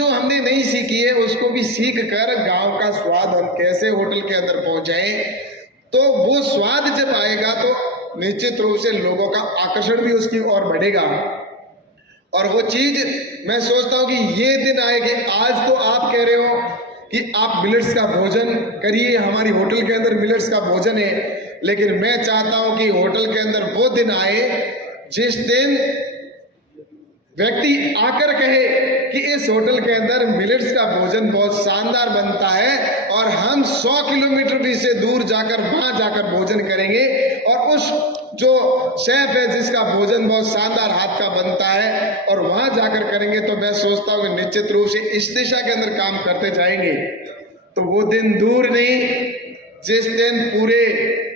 जो हमने नहीं सीखी है उसको भी सीख कर गांव का स्वाद हम कैसे होटल के अंदर पहुंचाएं, तो वो स्वाद जब आएगा तो निश्चित रूप से लोगों का आकर्षण भी उसकी ओर बढ़ेगा। और वो चीज मैं सोचता हूं कि ये दिन आएंगे। आज तो आप कह रहे हो कि आप मिलेट्स का भोजन करिए, हमारी होटल के अंदर मिलेट्स का भोजन है, लेकिन मैं चाहता हूं कि होटल के अंदर वो दिन आए जिस दिन व्यक्ति आकर कहे कि इस होटल के अंदर मिलेट्स का भोजन बहुत शानदार बनता है और हम 100 किलोमीटर भी से दूर जाकर वहां जाकर भोजन करेंगे और उस जो शेफ है जिसका भोजन बहुत शानदार हाथ का बनता है और वहां जाकर करेंगे। तो मैं सोचता हूं कि निश्चित रूप से इस दिशा के अंदर काम करते जाएंगे तो वो दिन दूर नहीं जिस दिन पूरे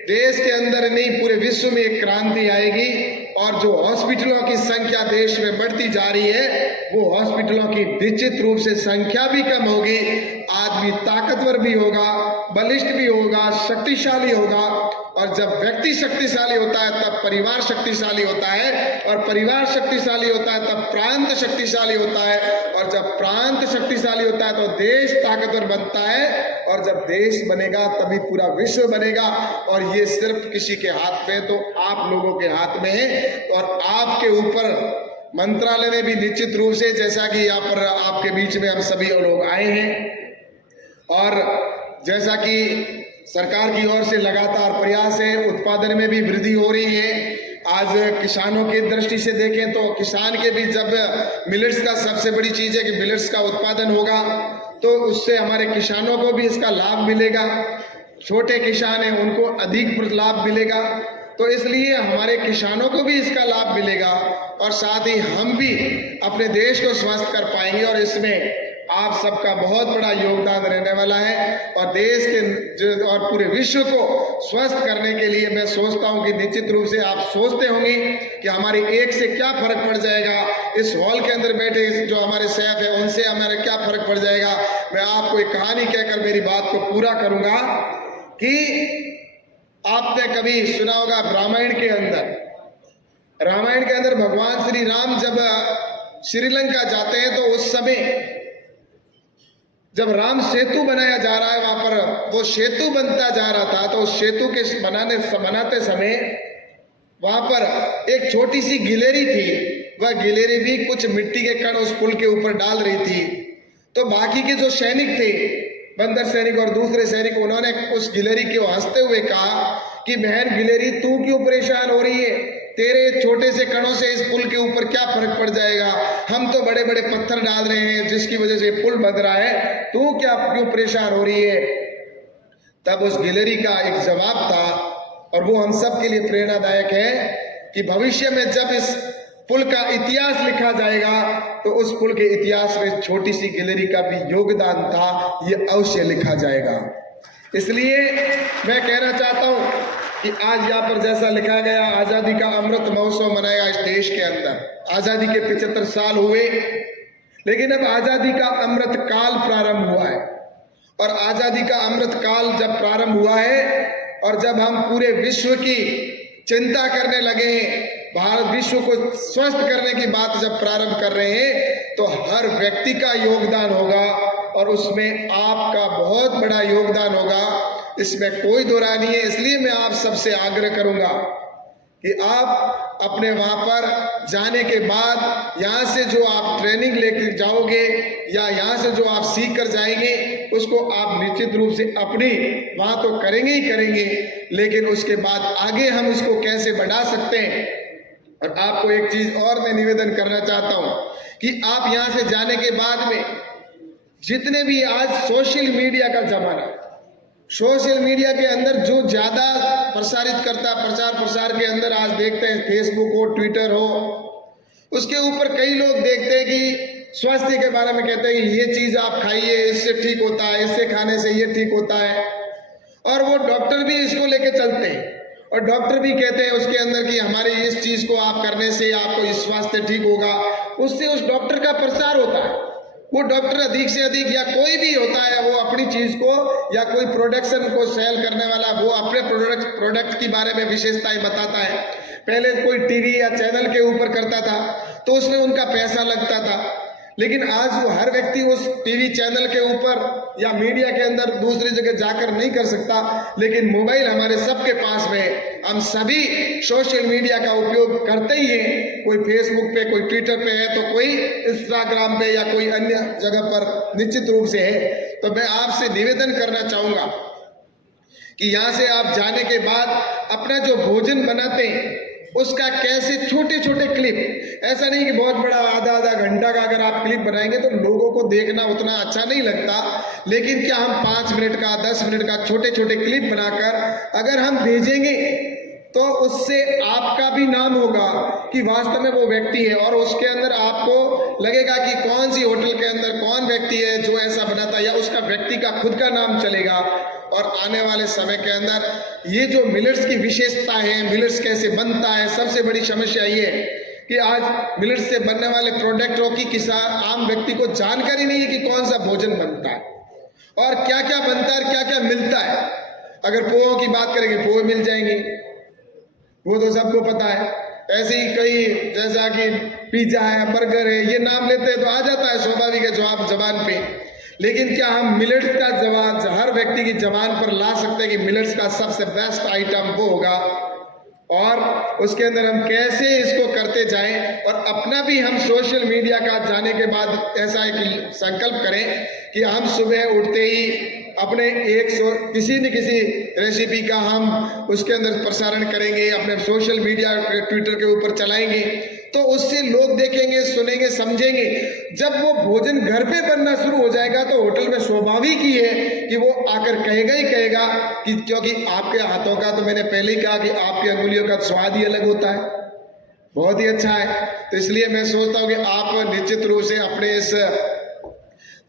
देश के अंदर नहीं पूरे विश्व में एक क्रांति आएगी और जो हॉस्पिटलों की संख्या देश में बढ़ती जा रही है वो हॉस्पिटलों की निश्चित रूप से संख्या भी कम होगी, आदमी ताकतवर भी होगा, बलिष्ठ भी होगा, शक्तिशाली होगा। और जब व्यक्ति शक्तिशाली होता है तब परिवार शक्तिशाली होता है और परिवार शक्तिशाली होता है तब प्रांत शक्तिशाली होता है और जब प्रांत शक्तिशाली होता है तो देश ताकतवर बनता है और जब देश बनेगा तभी पूरा विश्व बनेगा। और ये सिर्फ किसी के हाथ में तो आप लोगों के हाथ में है और आपके ऊपर मंत्रालय ने भी निश्चित रूप से जैसा कि यहाँ पर आपके बीच में हम सभी लोग आए हैं और जैसा कि सरकार की ओर से लगातार प्रयास है, उत्पादन में भी वृद्धि हो रही है। आज किसानों की दृष्टि से देखें तो किसान के भी जब मिलेट्स का सबसे बड़ी चीज है कि मिलेट्स का उत्पादन होगा तो उससे हमारे किसानों को भी इसका लाभ मिलेगा, छोटे किसान हैं उनको अधिक लाभ मिलेगा, तो इसलिए हमारे किसानों को भी इसका लाभ मिलेगा और साथ ही हम भी अपने देश को स्वस्थ कर पाएंगे। और इसमें आप सबका बहुत बड़ा योगदान रहने वाला है और देश के और पूरे विश्व को स्वस्थ करने के लिए मैं सोचता हूं कि निश्चित रूप से आप सोचते होंगे कि हमारे एक से क्या फर्क पड़ जाएगा, इस हॉल के अंदर बैठे जो हमारे शेफ है उनसे हमारे क्या फर्क पड़ जाएगा। मैं आपको एक कहानी कहकर मेरी बात को पूरा करूंगा कि आपने कभी सुना होगा रामायण के अंदर भगवान श्री राम जब श्रीलंका जाते हैं तो उस समय जब राम सेतु बनाया जा रहा है वहां पर वो सेतु बनता जा रहा था तो उस सेतु के बनाते समय वहां पर एक छोटी सी गिलेरी थी, वह गिलेरी भी कुछ मिट्टी के कण उस पुल के ऊपर डाल रही थी। तो बाकी के जो सैनिक थे, बंदर सैनिक और दूसरे सैनिक, उन्होंने उस गिलेरी को हंसते हुए कहा कि बहन गिलेरी तू क्यों परेशान हो रही है, तेरे छोटे से कणों से इस पुल के ऊपर क्या फर्क पड़ जाएगा, हम तो बड़े बड़े पत्थर डाल रहे हैं जिसकी वजह से पुल बन रहा है, तू क्यों परेशान हो रही है। तब उस गिलेरी का एक जवाब था और वो हम सब के लिए प्रेरणादायक है कि भविष्य में जब इस पुल का इतिहास लिखा जाएगा तो उस पुल के इतिहास में छोटी सी गिलेरी का भी योगदान था, ये अवश्य लिखा जाएगा। इसलिए मैं कहना चाहता हूं कि आज यहाँ पर जैसा लिखा गया आजादी का अमृत महोत्सव मनाया इस देश के अंदर। आजादी के 75 साल हुए, लेकिन अब आजादी का अमृत काल प्रारंभ हुआ है और आजादी का अमृत काल जब प्रारंभ हुआ है और जब हम पूरे विश्व की चिंता करने लगे हैं, भारत विश्व को स्वस्थ करने की बात जब प्रारंभ कर रहे हैं तो हर व्यक्ति का योगदान होगा और उसमें आपका बहुत बड़ा योगदान होगा, इसमें कोई दो राय नहीं है। इसलिए मैं आप सबसे आग्रह करूंगा कि आप अपने वहां पर जाने के बाद यहाँ से जो आप ट्रेनिंग लेकर जाओगे या यहाँ से जो आप सीख कर जाएंगे उसको आप निश्चित रूप से अपनी वहां तो करेंगे ही करेंगे, लेकिन उसके बाद आगे हम इसको कैसे बढ़ा सकते हैं। और आपको एक चीज और मैं निवेदन करना चाहता हूं कि आप यहाँ से जाने के बाद में जितने भी आज सोशल मीडिया का जमाना, सोशल मीडिया के अंदर जो ज्यादा प्रसारित करता है, प्रचार प्रसार के अंदर आज देखते हैं फेसबुक हो, ट्विटर हो, उसके ऊपर कई लोग देखते हैं कि स्वास्थ्य के बारे में कहते हैं कि ये चीज आप खाइए इससे ठीक होता है, इससे खाने से ये ठीक होता है, और वो डॉक्टर भी इसको लेके चलते हैं और डॉक्टर भी कहते हैं उसके अंदर कि हमारे इस चीज को आप करने से आपको स्वास्थ्य ठीक होगा, उससे उस डॉक्टर का प्रचार होता है। वो डॉक्टर अधिक से अधिक या कोई भी होता है वो अपनी चीज को या कोई प्रोडक्शन को सेल करने वाला वो अपने प्रोडक्ट के बारे में विशेषताएं बताता है। पहले कोई टीवी या चैनल के ऊपर करता था तो उसमें उनका पैसा लगता था, लेकिन आज वो हर व्यक्ति उस टीवी चैनल के ऊपर या मीडिया के अंदर दूसरी जगह जाकर नहीं कर सकता, लेकिन मोबाइल हमारे सबके पास में है। हम सभी सोशल मीडिया का उपयोग करते ही हैं। कोई फेसबुक पे, कोई ट्विटर पे है, तो कोई इंस्टाग्राम पे या कोई अन्य जगह पर निश्चित रूप से है। तो मैं आपसे निवेदन करना चाहूंगा कि यहाँ से आप जाने के बाद अपना जो भोजन बनाते हैं उसका कैसे छोटे छोटे क्लिप, ऐसा नहीं कि बहुत बड़ा आधा आधा घंटा का अगर आप क्लिप बनाएंगे तो लोगों को देखना उतना अच्छा नहीं लगता, लेकिन क्या हम 5 मिनट का 10 मिनट का छोटे छोटे क्लिप बनाकर अगर हम भेजेंगे तो उससे आपका भी नाम होगा कि वास्तव में वो व्यक्ति है, और उसके अंदर आपको लगेगा कि कौन सी होटल के अंदर कौन व्यक्ति है जो ऐसा बनाता है, या उसका व्यक्ति का खुद का नाम चलेगा। और आने वाले समय के अंदर ये जो मिलेट्स की विशेषता है, मिलेट्स कैसे बनता है, सबसे बड़ी समस्या ये है कि आज मिलेट्स से बनने वाले प्रोडक्टों की किसान आम व्यक्ति को जानकारी नहीं है कि कौन सा भोजन बनता है और क्या क्या बनता है, क्या क्या मिलता है। अगर पोहों की बात करेंगे, पोहे मिल जाएंगे, वो तो सबको पता है। ऐसे ही कई, जैसा कि पिज्जा है, बर्गर है, ये नाम लेते हैं तो आ जाता है स्वाभाविक है जो आप जबान पे। लेकिन क्या हम मिलेट्स का जवाब हर व्यक्ति की जबान पर ला सकते हैं कि मिलेट्स का सबसे बेस्ट आइटम वो होगा, और उसके अंदर हम कैसे इसको करते जाएं, और अपना भी हम सोशल मीडिया का जाने के बाद ऐसा एक संकल्प करें कि हम सुबह उठते ही अपने किसी न किसी रेसिपी का हम उसके अंदर प्रसारण करेंगे, अपने सोशल मीडिया ट्विटर के ऊपर चलाएंगे, तो उससे लोग देखेंगे, सुनेंगे, समझेंगे। जब वो भोजन घर पे बनना शुरू हो जाएगा तो होटल में स्वाभाविक ही है कि वो आकर कहेगा ही कहेगा कि क्योंकि आपके हाथों का, तो मैंने पहले ही कहा कि आपकी अंगुलियों का स्वाद ही अलग होता है, बहुत ही अच्छा है। तो इसलिए मैं सोचता हूँ कि आप निश्चित रूप से अपने इस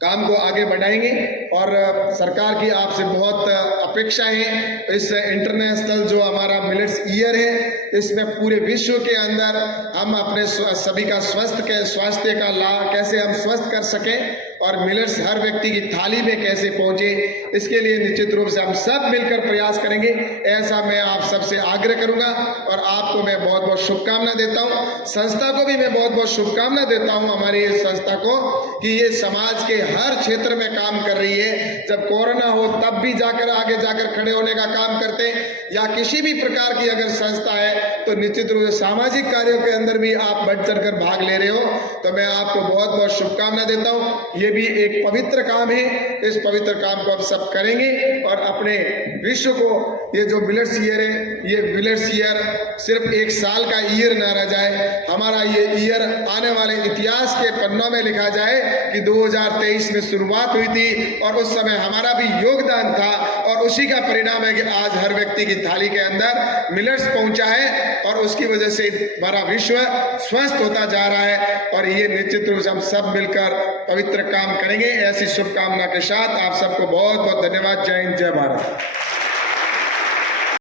काम को आगे बढ़ाएंगे, और सरकार की आपसे बहुत अपेक्षा है। इस इंटरनेशनल जो हमारा मिलेट्स ईयर है, इसमें पूरे विश्व के अंदर हम अपने सभी का स्वास्थ्य का लाभ कैसे हम स्वस्थ कर सकें और मिलेट्स हर व्यक्ति की थाली में कैसे पहुंचे, इसके लिए निश्चित रूप से हम सब मिलकर प्रयास करेंगे, ऐसा मैं आप सबसे आग्रह करूंगा। और आपको मैं बहुत बहुत शुभकामना देता हूं, संस्था को भी मैं बहुत बहुत शुभकामना देता हूं, हमारी इस संस्था को, कि ये समाज के हर क्षेत्र में काम कर रही है। जब कोरोना हो तब भी जाकर आगे जाकर खड़े होने का काम करते, या किसी भी प्रकार की अगर संस्था है तो निश्चित रूप से सामाजिक कार्यों के अंदर भी आप बढ़ चढ़ कर भाग ले रहे हो, तो मैं आपको बहुत बहुत शुभकामना देता हूं। ये भी एक पवित्र काम है, इस पवित्र काम को हम सब करेंगे, और अपने विश्व को ये जो मिलेट्स ईयर है, ये मिलेट्स ईयर सिर्फ एक साल का ईयर ना रह जाए, हमारा ये ईयर आने वाले इतिहास के पन्नों में लिखा जाए कि 2023 में शुरुआत हुई थी और उस समय हमारा भी योगदान था, और उसी का परिणाम है कि आज हर व्यक्ति की थाली के अंदर मिलेट्स पहुंचा है, और उसकी वजह से हमारा विश्व स्वस्थ होता जा रहा है। और ये निश्चित रूप से हम सब मिलकर पवित्र काम करेंगे। ऐसी शुभकामना के साथ आप सबको बहुत बहुत धन्यवाद। जय हिंद, जय भारत।